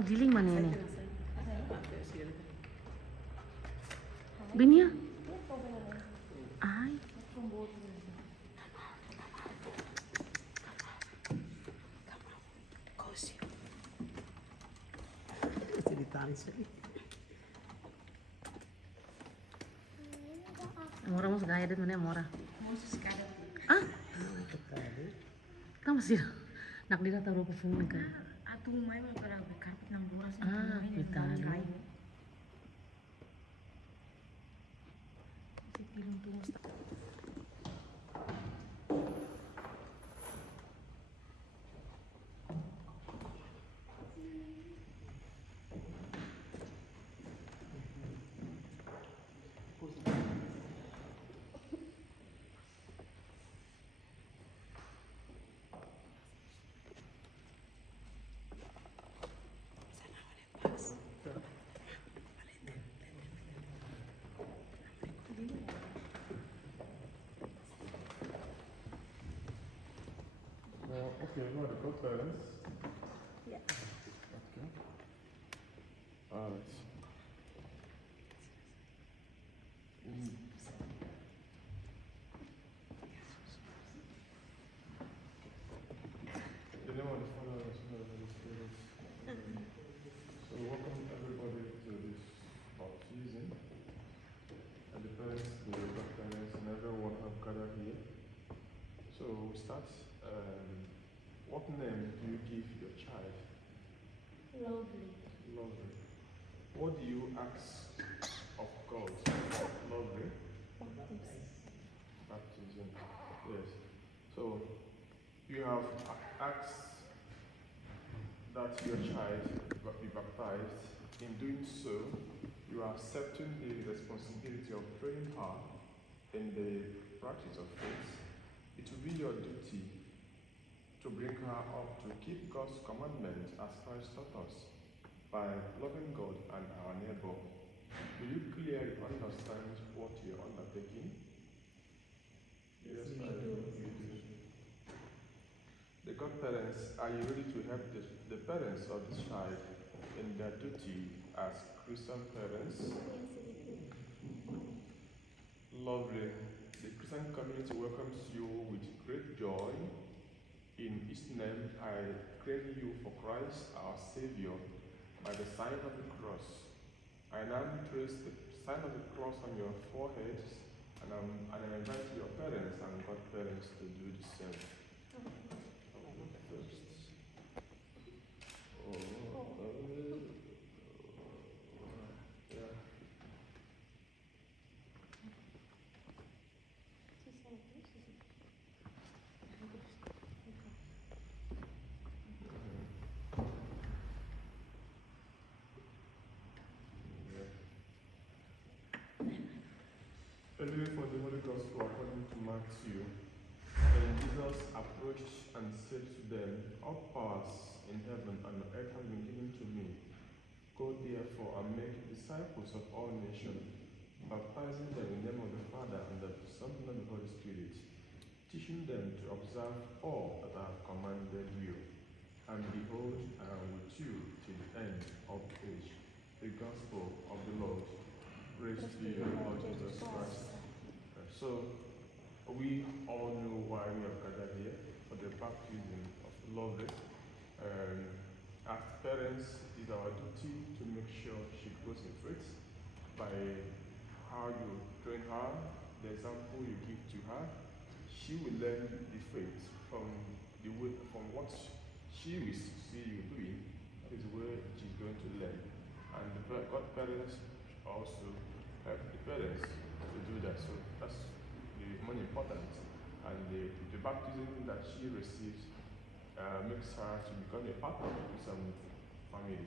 Para diling mana ini? Binya? Ay. Mora mo sa gaya din mana mora. Ah? Tama sih. Nak dira taruh ke phone ka. Atung mai mo para karpet nang boras Ah, pitalo. Si pilong tungos. Okay, you want the godparents? Yeah. Okay. Alright. The name of the Father and the Son and the Holy Spirit. So welcome everybody to this baptism. And the parents, the godparents, and everyone have gathered here. So we start. What name do you give your child? Lovely. Lovely. What do you ask of God? Lovely. Baptism. Yes. So you have asked that your child be baptized. In doing so, you are accepting the responsibility of training her in the practice of faith. It will be your duty to bring her up to keep God's commandments as Christ taught us by loving God and our neighbor. Do you clearly understand what you're undertaking? Yes, I do. You do. The godparents, are you ready to help the parents of this child in their duty as Christian parents? Lovely. The Christian community welcomes you with great joy. In His name, I claim you for Christ, our Savior, by the sign of the cross. I now trace the sign of the cross on your foreheads, and I invite your parents and godparents to do the same. First. Yeah. A reading from the Holy Gospel according to Matthew. When Jesus approached and said to them, "All powers in heaven and on earth have been given to me. Go therefore and make disciples of all nations, baptizing them in the name of the Father and the Son and the Holy Spirit, teaching them to observe all that I have commanded you. And behold, I am with you till the end of the age." The Gospel of the Lord. Praise to you, Lord Jesus Christ. So, we all know why we have gathered here for the baptism of Lovely. As parents, it is our duty to make sure she grows in faith by how you train her, the example you give to her. She will learn the faith from what she will see you doing. That is where she's going to learn. And the godparents also help the parents to do that. So that's the more important. And the baptism that she receives makes her to become a part of some family.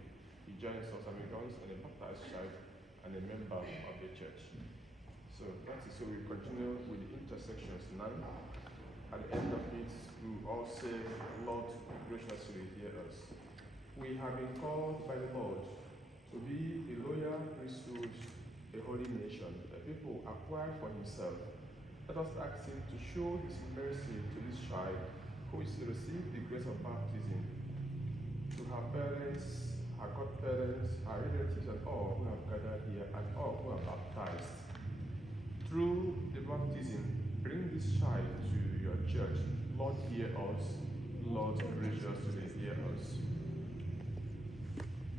He joins us and becomes a baptized child and a member of the church. So that's it. So we continue with the intersections now. At the end of it, we all say, "Lord, graciously hear us." We have been called by the Lord to be a loyal priesthood, a holy nation, a people acquired for himself. Let us ask him to show his mercy to this child who is to receive the grace of baptism, to her parents, her godparents, her relatives, and all who have gathered here, and all who are baptized. Through the baptism, bring this child to your church. Lord, hear us. Lord, graciously hear us.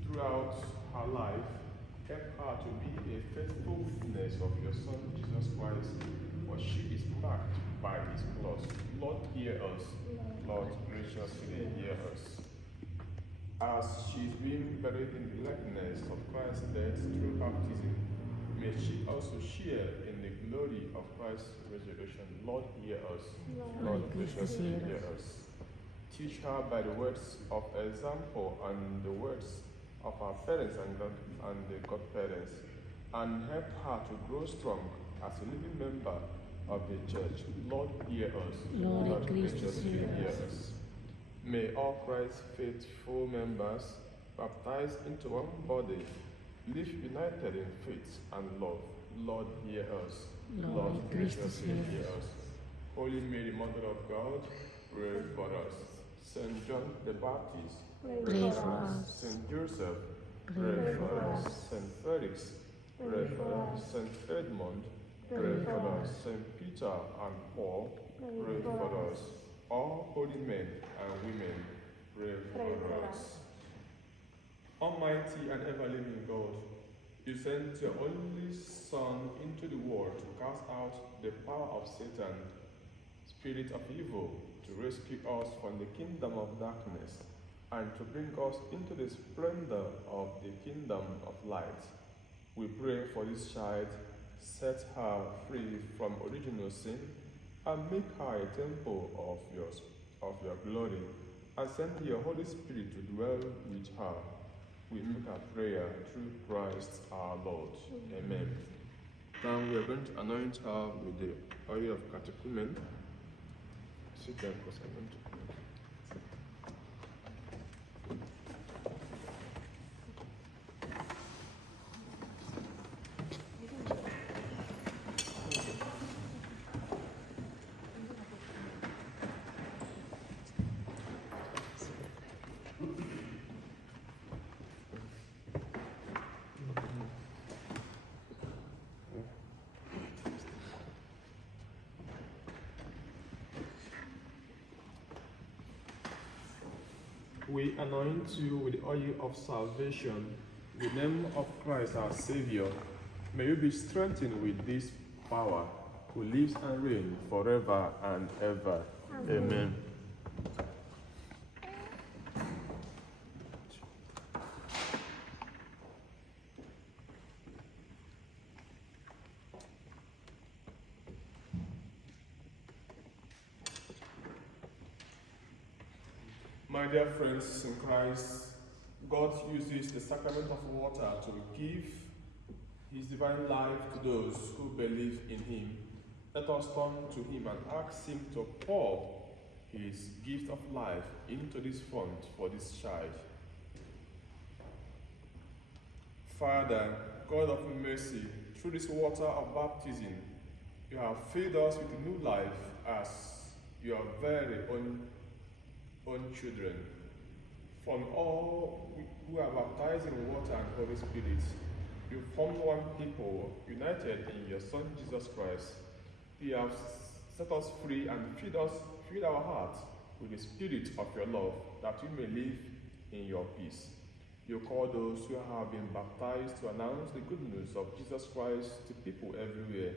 Throughout her life, help her to be a faithful witness of your Son, Jesus Christ, for she is marked by his cross. Lord, hear us. Lord, graciously hear us. As she is being buried in the likeness of Christ's death through baptism, may she also share in the glory of Christ's resurrection. Lord, hear us. Lord, graciously hear us. Teach her by the words of example and the words of our parents and the godparents, and help her to grow strong as a living member of the church. Lord, hear us. Lord, graciously hear us. May all Christ's faithful members, baptized into one body, live united in faith and love. Lord, hear us. Lord, graciously hear us. Holy Mary, Mother of God, pray for us. Saint John the Baptist, pray for us. Saint Joseph, Pray for us. Saint Felix, pray for us. Saint Edmund, pray for us. Saint Peter and Paul, pray for us. All holy men and women, pray for us. Almighty and ever-living God, you sent your only Son into the world to cast out the power of Satan, spirit of evil, to rescue us from the kingdom of darkness, and to bring us into the splendor of the kingdom of light. We pray for this child, set her free from original sin, and make her a temple of your glory, and send your Holy Spirit to dwell with her. We make our prayer through Christ our Lord. Amen. Now we are going to anoint her with the oil of catechumen. Sit down because I want to. We anoint you with the oil of salvation, in the name of Christ our Savior. May you be strengthened with this power, who lives and reigns forever and ever. Amen. My dear friends in Christ, God uses the sacrament of water to give his divine life to those who believe in him. Let us turn to him and ask him to pour his gift of life into this font for this child. Father, God of mercy, through this water of baptism, you have filled us with new life as your very own children. From all who are baptized in water and Holy Spirit, you formed one people, united in your Son Jesus Christ. You have set us free and filled our hearts with the spirit of your love, that we may live in your peace. You call those who have been baptized to announce the good news of Jesus Christ to people everywhere.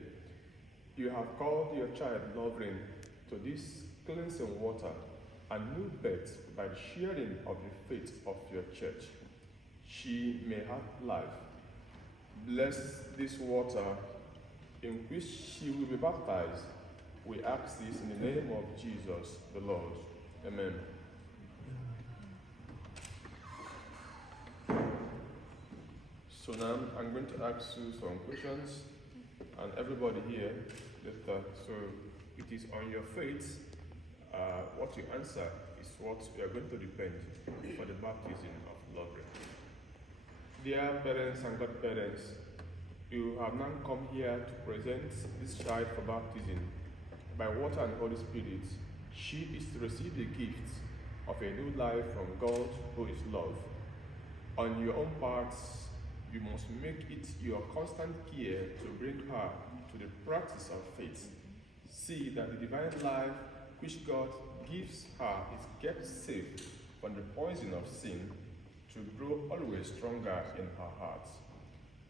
You have called your child Lovren to this cleansing water, and new birth by the sharing of the faith of your church. She may have life. Bless this water in which she will be baptized. We ask this in the name of Jesus the Lord. Amen. So now I'm going to ask you some questions, and everybody here, so it is on your faith. What you answer is what we are going to depend for the baptism of Lovren. Dear parents and godparents, you have now come here to present this child for baptism. By water and Holy Spirit, she is to receive the gift of a new life from God, who is love. On your own parts, you must make it your constant care to bring her to the practice of faith. See that the divine life which God gives her is kept safe from the poison of sin, to grow always stronger in her heart.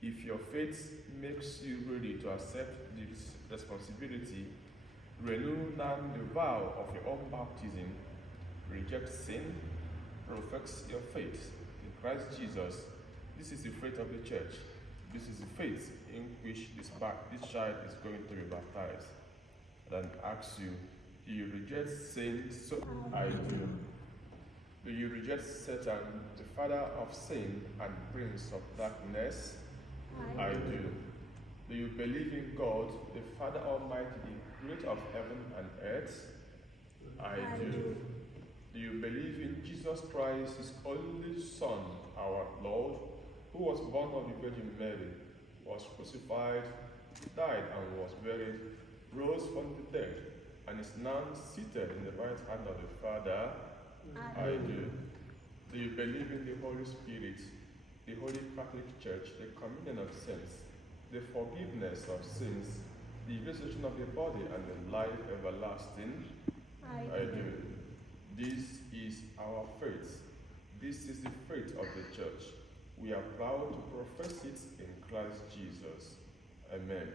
If your faith makes you ready to accept this responsibility, renew now the vow of your own baptism, reject sin, profess your faith in Christ Jesus. This is the faith of the church. This is the faith in which this child is going to be baptized. Then asks you, do you reject sin? So I do. Do you reject Satan, the father of sin and prince of darkness? I do. Do you believe in God, the Father Almighty, the creator of heaven and earth? I do. Do you believe in Jesus Christ, his only Son, our Lord, who was born of the Virgin Mary, was crucified, died and was buried, rose from the dead, and is now seated in the right hand of the Father? I do. Do you believe in the Holy Spirit, the Holy Catholic Church, the communion of saints, the forgiveness of sins, the resurrection of the body, and the life everlasting? I do. This is our faith. This is the faith of the church. We are proud to profess it in Christ Jesus. Amen.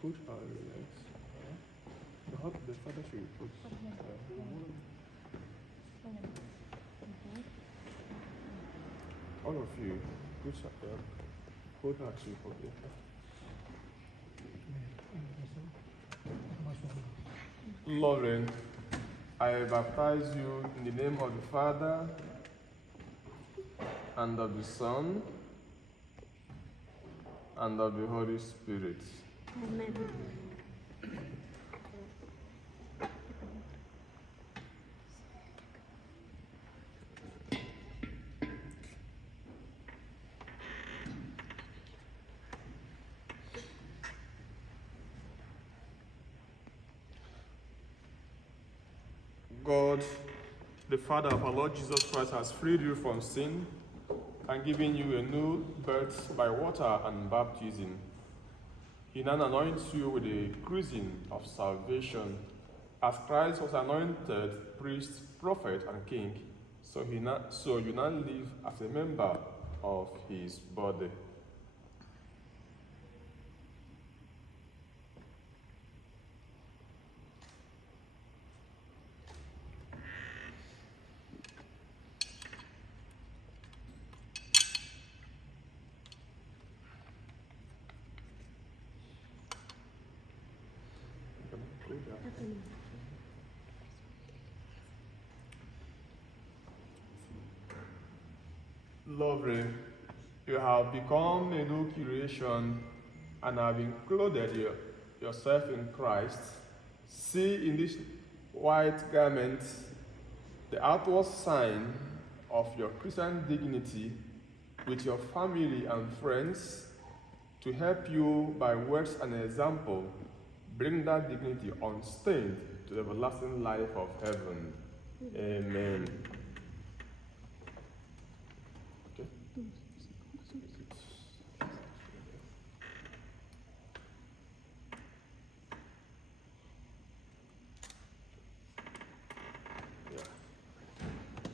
Put our legs. The father should put. All of you, put her to forget. Lauren, I baptize you in the name of the Father and of the Son and of the Holy Spirit. Amen. God, the Father of our Lord Jesus Christ, has freed you from sin and given you a new birth by water and baptism. He now anoints you with the chrism of salvation. As Christ was anointed priest, prophet, and king, so you now live as a member of his body. Lovely, you have become a new creation and have included yourself in Christ. See in this white garment the outward sign of your Christian dignity with your family and friends to help you by words and example bring that dignity unstained to the everlasting life of heaven. Amen.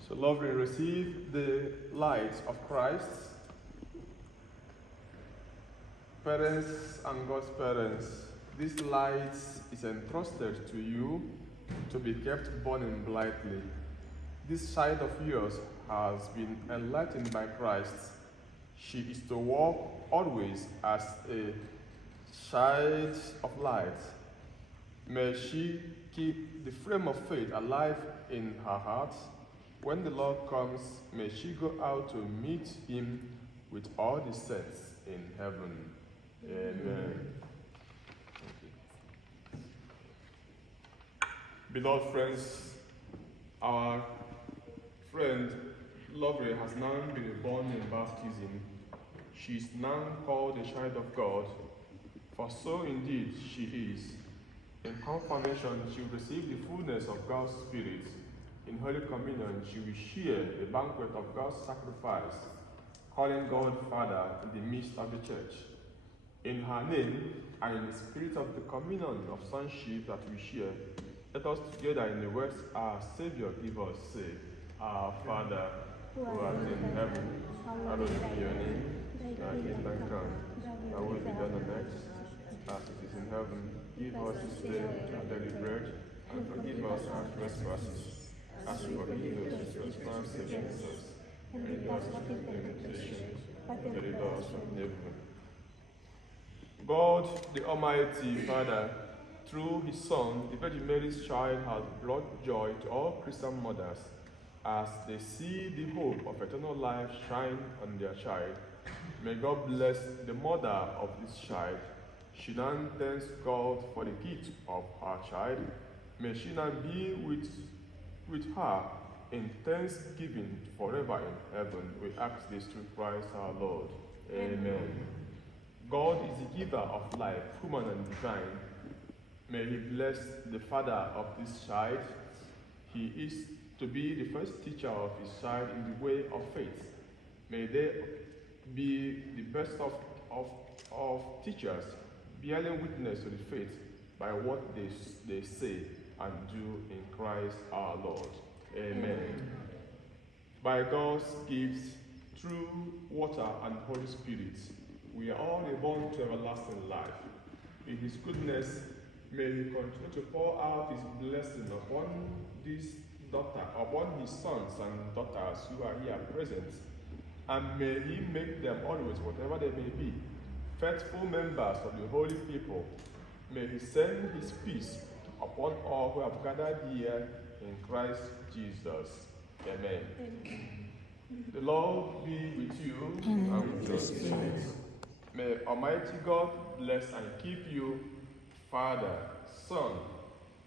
So, lovely, receive the light of Christ. Parents and God's parents, this light is entrusted to you to be kept burning brightly. This side of yours has been enlightened by Christ. She is to walk always as a child of light. May she keep the flame of faith alive in her heart When the Lord comes, may she go out to meet him with all the saints in heaven. Amen. Beloved friends, our friend Lovely has now been reborn in baptism. She is now called a child of God, for so indeed she is. In confirmation, she will receive the fullness of God's Spirit. In Holy Communion, she will share the banquet of God's sacrifice, calling God Father in the midst of the church. In her name, and in the spirit of the communion of sonship that we share, let us together in the words our Savior give us say, Our Father, who art in heaven, hallowed be your name. Thy kingdom come, thy will be done on earth as it is in heaven. Give us this day our daily bread, and forgive us our trespasses, as we forgive those who trespass against us. And lead us not into temptation, but deliver us from evil. God, the Almighty Father, through His Son, the Virgin Mary's child, has brought joy to all Christian mothers as they see the hope of eternal life shine on their child. May God bless the mother of this child. She now thanks God for the gift of her child. May she now be with her in thanksgiving forever in heaven. We ask this through Christ our Lord. Amen. God is the giver of life, human and divine. May He bless the father of this child. He is to be the first teacher of his child in the way of faith. May they be the best of teachers, bearing witness to the faith by what they say and do in Christ our Lord. Amen. By God's gifts, through water and Holy Spirit, we are all reborn to everlasting life. In His goodness, may He continue to pour out His blessing upon this daughter, upon His sons and daughters who are here present, and may He make them always, whatever they may be, faithful members of the holy people. May He send His peace upon all who have gathered here in Christ Jesus. Amen. The Lord be with you and with your spirit. May Almighty God bless and keep you, Father, Son,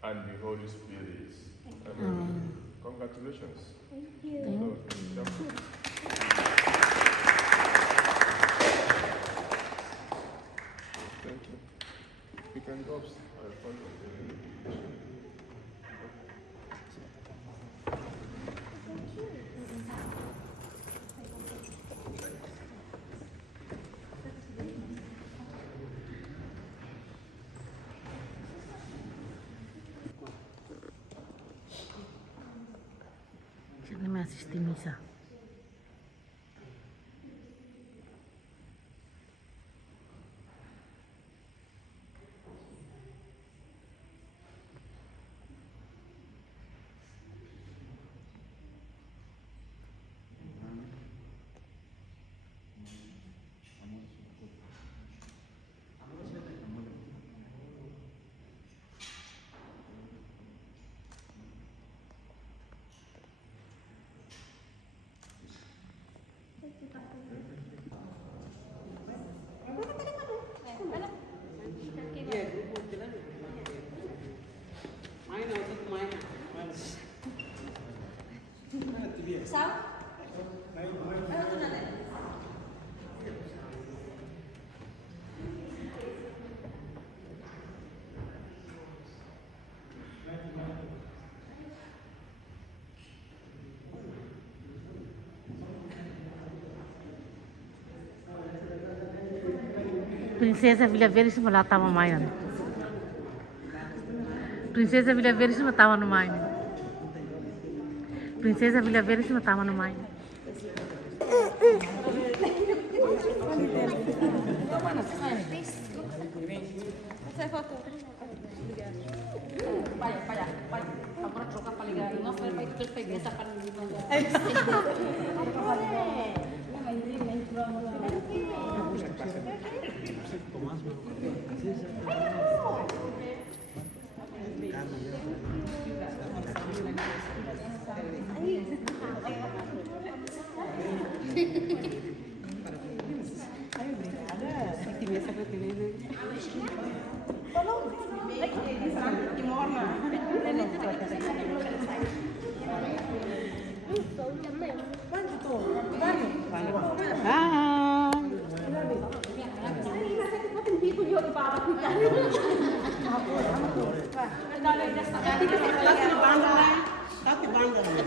and the Holy Spirit. Amen. Congratulations. Thank you. Thank you. We can go upstairs. Sino me asistí misa? Princesa Vila Verde se lá estava mais. Princesa Vila Verde se estava no mais. Princesa Vila Verde se estava no mais. Saya foto. Payah. Kamu trocar para ligar. Não foi para que pegue essa para mim.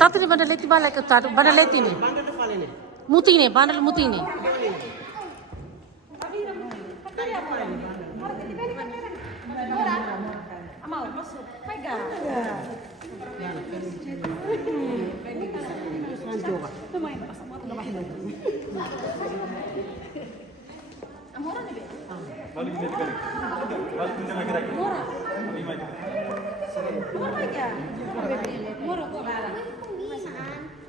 Tati ni bandar leti balik ke tadi bandar leti ni. Muti ni bandar muti ni. Amal, masuk. Pegang. Lumayan pas sama tuh lumayan. Amora nih, Be. Balik ini balik. Balik ini lagi. Amora. Lima aja. Amora pegang. Amora kok Clara.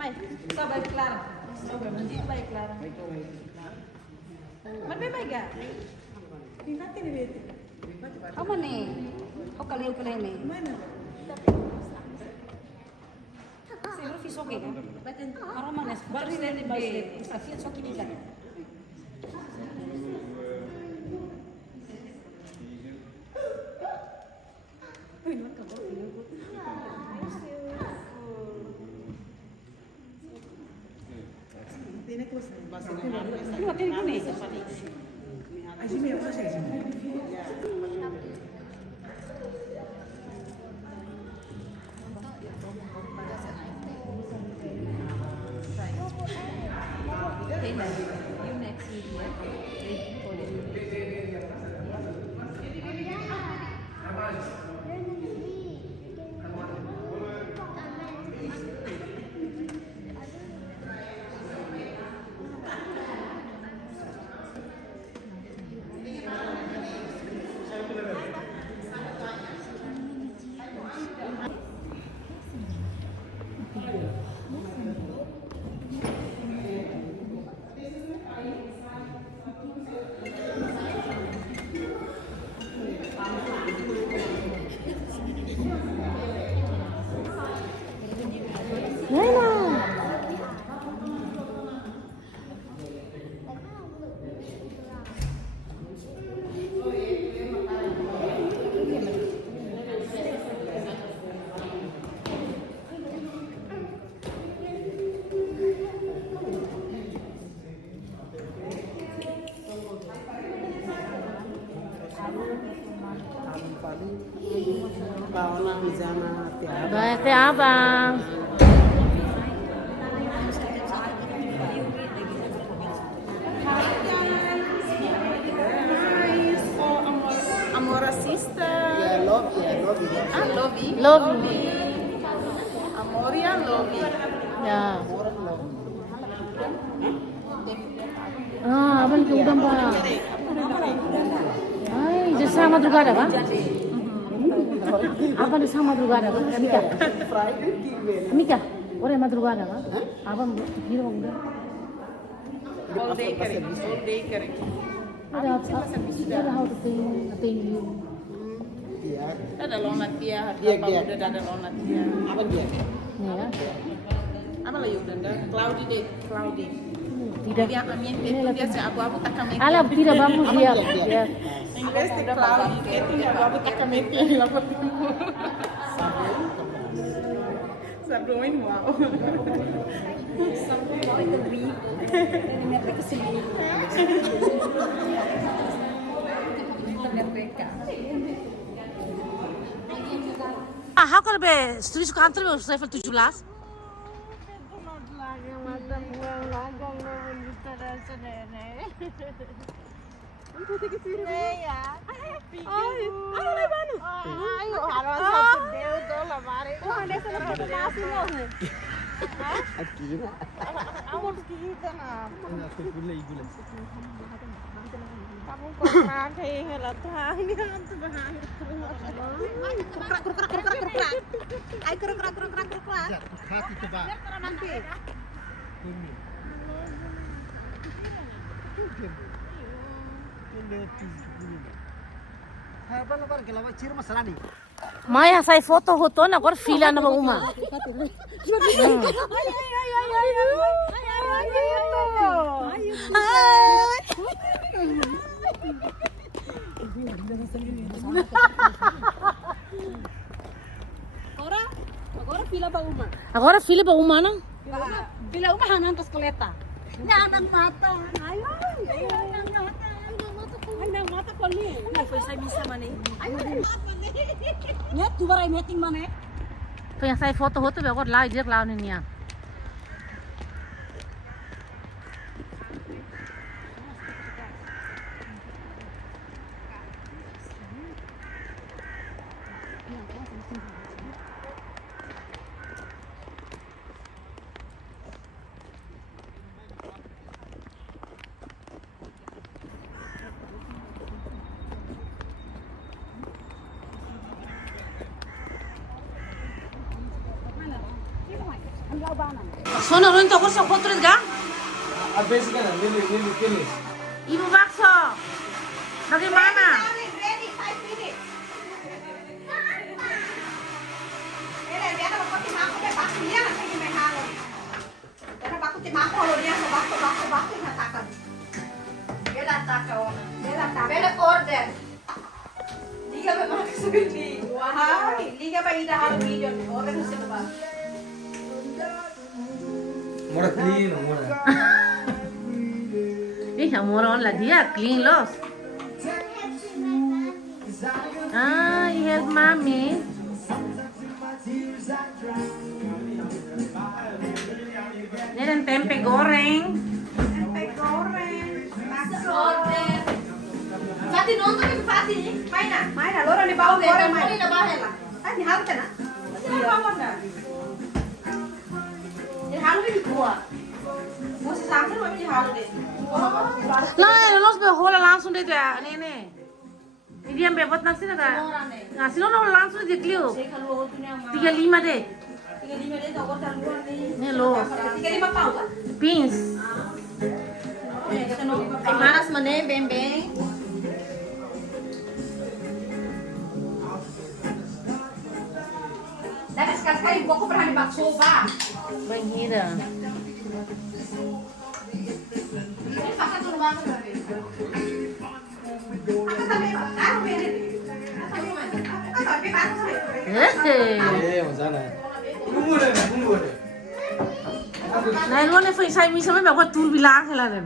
Mai, sabar Clara. Sabar nanti baik Clara. Mana pegang? Nanti nih, Be. Kamu nih. Oh kalian nih. Mana? Saya fish oke kan? Orang mana? Baru sini di Safia oke nih kan? Ini apa ini? Baik teh abang. Amora sister. Lobby. Lobby. Amoria lobby. Ya. Ah, abang ke udang bang. Ay, di sa madrugada ba? Abang di sa madrugada ba? Mika. Mika, ora madrugada ba? Abang kira bang udang. All day kering. Ada how to think you. Ada lonat dia, udah ada lonat dia. Apa dia? Nih ya. Apa lah udah ada? Cloudy. Tidak. Dia ambiente dia se abu-abu takamete. Alah, tidak bagus dia. Ya. Inggris tidak cloudy, itu abu-abu takamete yang lapor dulu. Sabdoin wow. Sabdoin lebih. Ini mereka kesini. Ah, how can be studio kantor be Saiful 17? Maya saya foto na kor fila na ba uma. Agora fila ba uma? Agora fila ba uma na? Fila uma hanan tas koleta. Nang mata. Ay, nang mata. Nang mata ko. तो यहाँ सारे photo होते हैं live देख लाओ नहीं यहाँ Sono runtuh kursi foto juga? Abis kan, ini. Ibu bakso, bagaimana? Murah clean, murah. Ih, murah lah dia, clean los. Ah, you help mommy. Ini dan tempe goreng. Fatih nonton itu Fatih, main lah, orang di bawah goreng main. Ini bahan lah, ini harus kena. Ini bawah dah. Ini halus ini dua. Mau sesama mau ini halus deh. Nah, los behola langsung deh ya, nih. Ini dia bebot nasi dah. Nasi lo langsung di klio. 35 deh. 35 deh, toko terluar nih. Ini los. 35 pound kan? Beans. Panas mana, beng-beng. Dan sekali-sekali buku berani bakso pak. Menghida. Ini pakai tuh banget berarti. Aku sampai taruh beli. Aku sampai pakai. Masana. Bumbu deh. Nah, lo nih saya bisa memang tur bilang lah deh.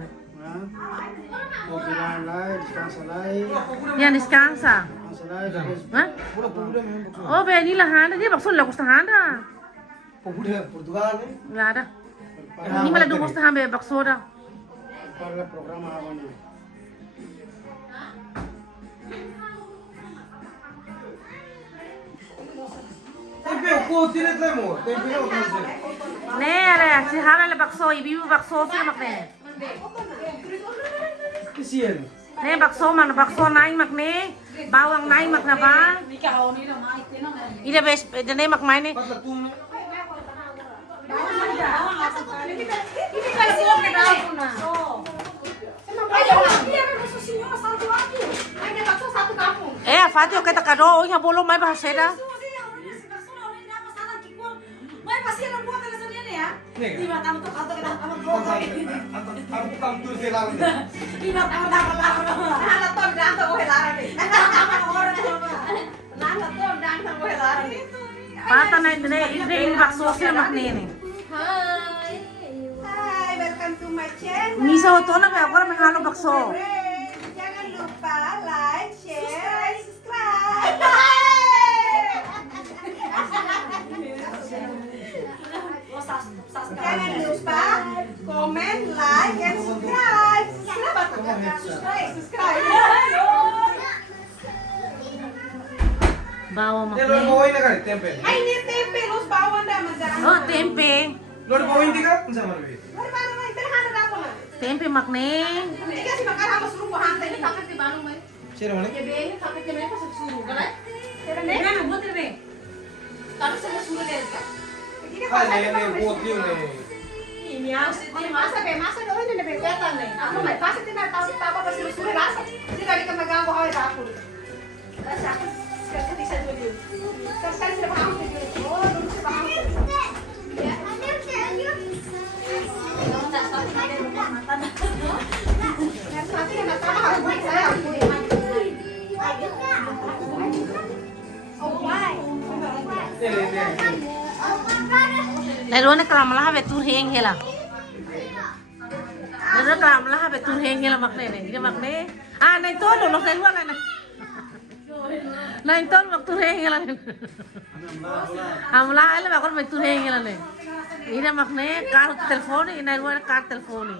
Mau bilang lain, descansa lain, Yang descansa. Hah? Oh, beni lah handa dia bakso lah kusta handa. Portugal nih, Lah ada. Ini malah dua kusta handa bakso dah. para programa apa nih? Tempe, kau tidak lemo. Tempe yang mana? Nih ada si handa le bakso, ibu bakso sih makne. Kesian. Nih bakso mana bakso naik makne, bawang naik makna ba? Ida bes, nih mak main nih. Patlatung. Ini kan semua ke dalam na. Ada bakso satu kampung. Fatih kita kado, oh ya bolong mai bahasa dah. Mai pasti ada buat ada sendiri ya. Nih. Tiba tamu tuh atau kita kamu Aku tampil selang. Tiba tamu Nah, ton dan tuh helara nih. Nah, ton dan tuh helara nih. Pata na ini bakso sih makne nih. Hai, welcome to my channel. Misa to na ba ako na halo bakso. Jangan lupa like, share, and subscribe. Jangan lupa komen, like, and subscribe. Kenapa tuh? Subscribe. Bawang Ini lo makne. bawain kan tempe. Ay, ini tempe, los bawang dah majalah. Oh, tempe. Lo bawain tiga sama lebih. Mari mana terhadap apa na? Tempe makne. Ini kasih makan apa suruh ko hantai ini pakai di balong mai. Siapa mana? Ya be, pakai di mana pas suruh kan? Kira nih. Mana buat ini? Kalau saya suruh deh kan. Nih, buat dia nih. Ini harus ini masa doang ini be kelihatan nih. Aku mai pas itu nak tahu apa pas suruh rasa. Jadi kali kan megang bawa dapur. Rasa sekali bisa dulu. Sekali sudah paham dulu. Oh, dulu sudah paham. Ya. Lalu nak kelam lah betul heng hela. Lalu kelam lah betul heng hela makne nih. Dia makne Ah, na ito, no, sa iwan na. Na ito, magtureng lang. Amla, alam ako may tureng lang eh. Ina makne, kar telepon, ina iwan kar telepon.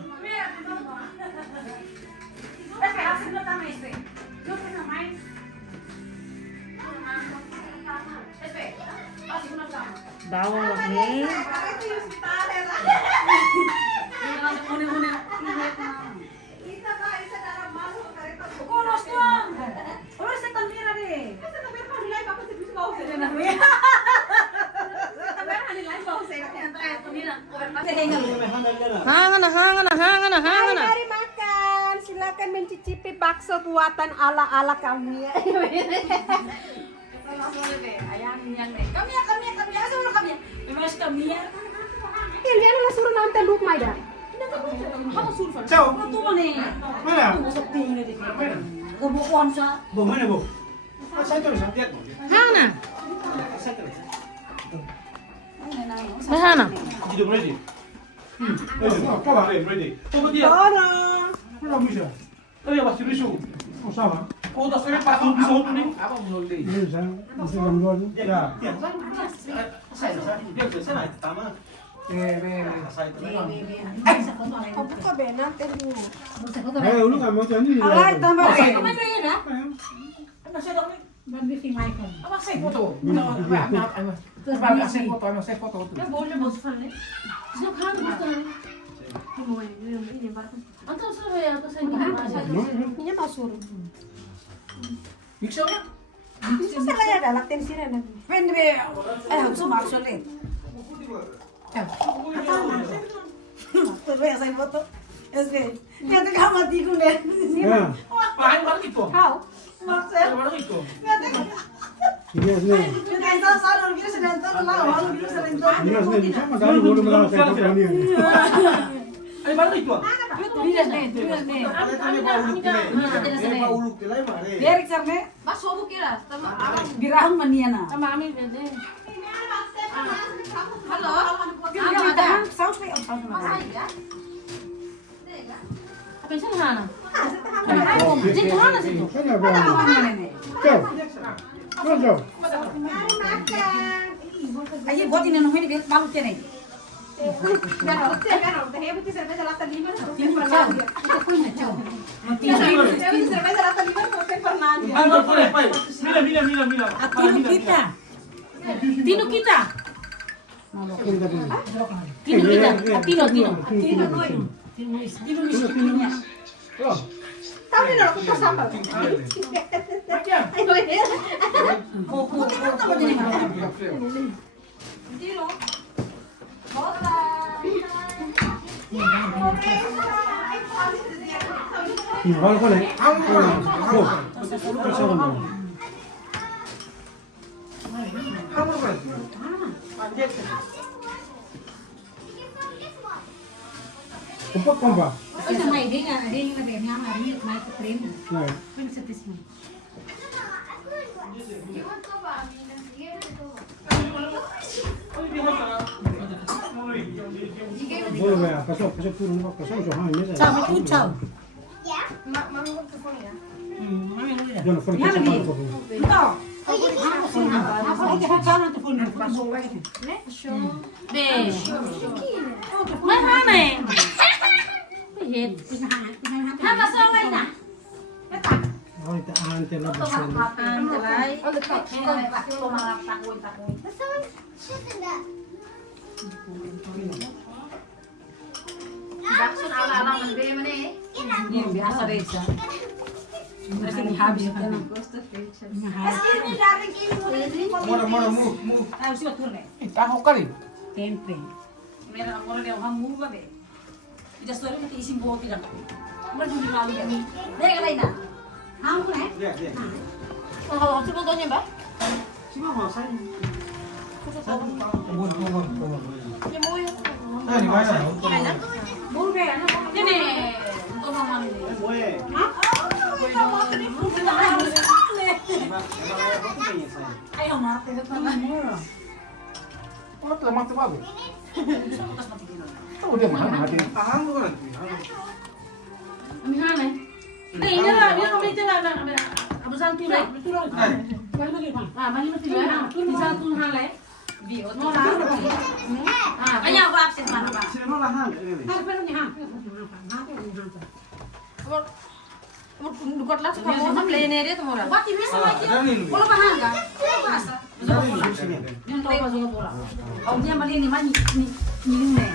Dawa makne. Hangan na. Mari makan. Silakan mencicipi bakso buatan ala-ala kami. Ini adalah suruh nanti look Maida. Ciao. Mana? Bu, mana bu? Saya terus lihat. Hangan na. Saya terus. Mahana. Hidup ready. Ready. Tunggu dia. Belum bisa. Oh ya masih bisu. Oh sama. Oh dah saya pasang bisu tu ni. Apa belum di? Bisa. Bisa gambar ni. Ya. Saya nak tama. Buka benar teh dulu. Ulu kamu macam ni. Alright, tambah. Apa saya foto? Saya foto tu. Ini mau suruh. Bisa tak? Bisa saya ada latin sirena. Pakai balik itu. Kau? Balik itu. Ay balik itu. Birahang maniana. Mami bede. Halo. Apa sih Hana? Jadi Hana situ. Ayo buat ini nomor ini balu kene. Tino kita. Tahu ni aku tak sambal. Kumpul kompa. Oi mai dia na be minha marinha mai ke treino. Como você disse? Boleh ya, kasih turun kok, kasih jangan ini. Ciao, mas tu ciao. Jangan phone Minha kasih marinha. kok. Então. Apa que vai na tu phone ni passou vai aqui. Beijo. Mas Hana. Behet. Hana só vai dar. Oh, itu anten lah besar. Antelai. Bakso ala-ala mende mana? Ini biasa desa. Mereka ni habis kan. Mana move. Ah, usi betul ni. Tahu kali. Tempe. Mereka orang dia orang mulu lah be. Kita story mati isi bawa tidak. Mereka di malu ni. Dek lain dah. Hamu ni. Ya. Oh, coba tanya, Mbak. Cuma mau saya. Tunggu. Ya mau ya. Nah, di mana? Bulu be anak. Ini untuk mama ini. Boleh. Ayo mak, kita tanya. Oh, telah mati bagus. Tahu dia mana? Hati. Tahan tu kan. Ini Hana. Nih, ini lah, ini kami tinggal abang santu deh. Ah, mali mesti lah. Ini santu hal eh. Kanya aku absen mana Pak? Sino lahan ini? Dukot lah suka mau play dia tuh murah. Buat ini sama aja. Dari lu. Kalau bahan enggak? Bahasa. Dari lu sini. Yang tahu pas juga bola. Oh dia balik ini mah ni nih.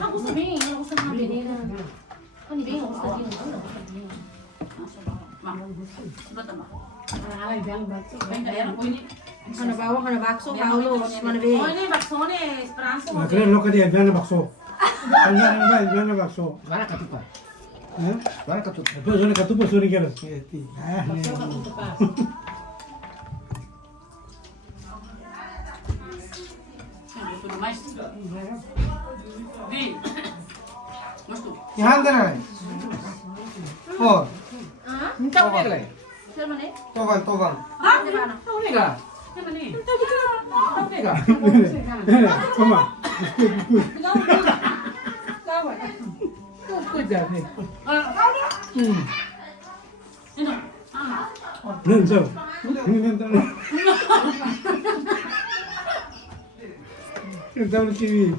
Aku sedih, aku sedih ini. Kan ini bingung, sedih. Betul Mak. Mana bawang, mana bakso, Paulus, mana be. Oh ini bakso nih, Esperanza. Nah, kalian lo kadi biar bakso. Kalian apa biar bakso? Mana katupa? Eh? Mana katupa? Apa zona katupa zona kira? Ah, nih. Tudo mais? Vem. Gosto. Ihan dana. Oh, minta apa lagi? Siapa nih? Tovan. Ah, di mana? Tahu ni kah? Siapa nih? Tahu ni kah? Mama. Kau dah ni. Ini. Ah. Nen so. Nen tahu. Nen tahu TV.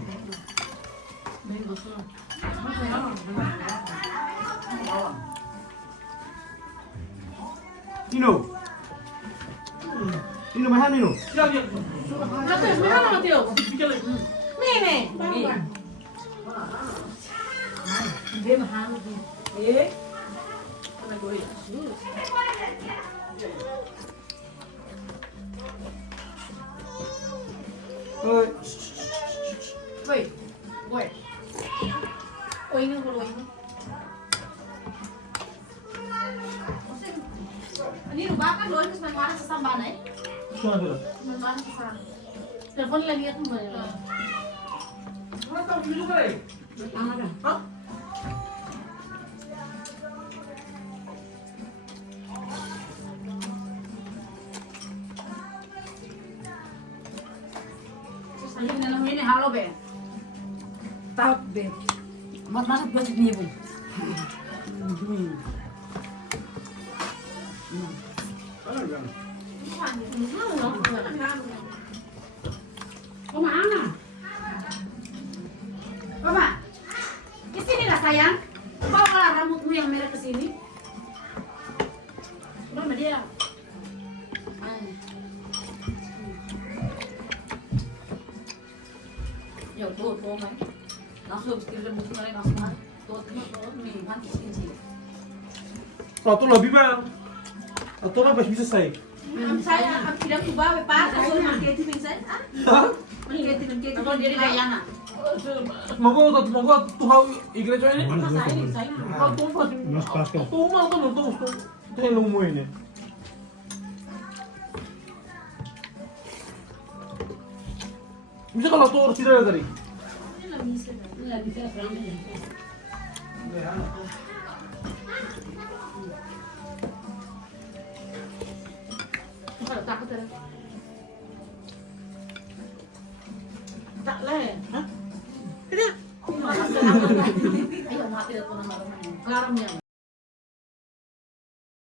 Ino mahal Ino. Apa yang mana Mateo? Nih nih. Dia mahal. Oh, Woi. Oh ini kalau ini. Ini rubah kan loh, terus mana sesama nih? Mana sesama? Telepon lagi aku bayar. Mana tahu dulu kali? Hah? Ini halo be. Tahu be. Masuk buat ni bu. Kemana? Mama, ke sini lah sayang. Bawalah rambutmu yang merah ke sini. Mama dia. Ya tuh man. Langsung istri rambut mereka langsung. Tuh nih nanti sini. Satu lebih bang. Atau apa bisa saya? Saya tidak ubah be Pak, saya marketing saya. Marketing. Kalau dia di Dayana. Semoga tuh igreja ini. Saya. Kau tuh pasti. Mas pasca. Tuh mau tuh. Tuh yang mau ini. Bisa kalau tuh harus tidak tadi. Ini lagi saya perang. Takut ya? Tak leh. Hah? Tidak. Ayo mati dah pun nama. Kelarang yang.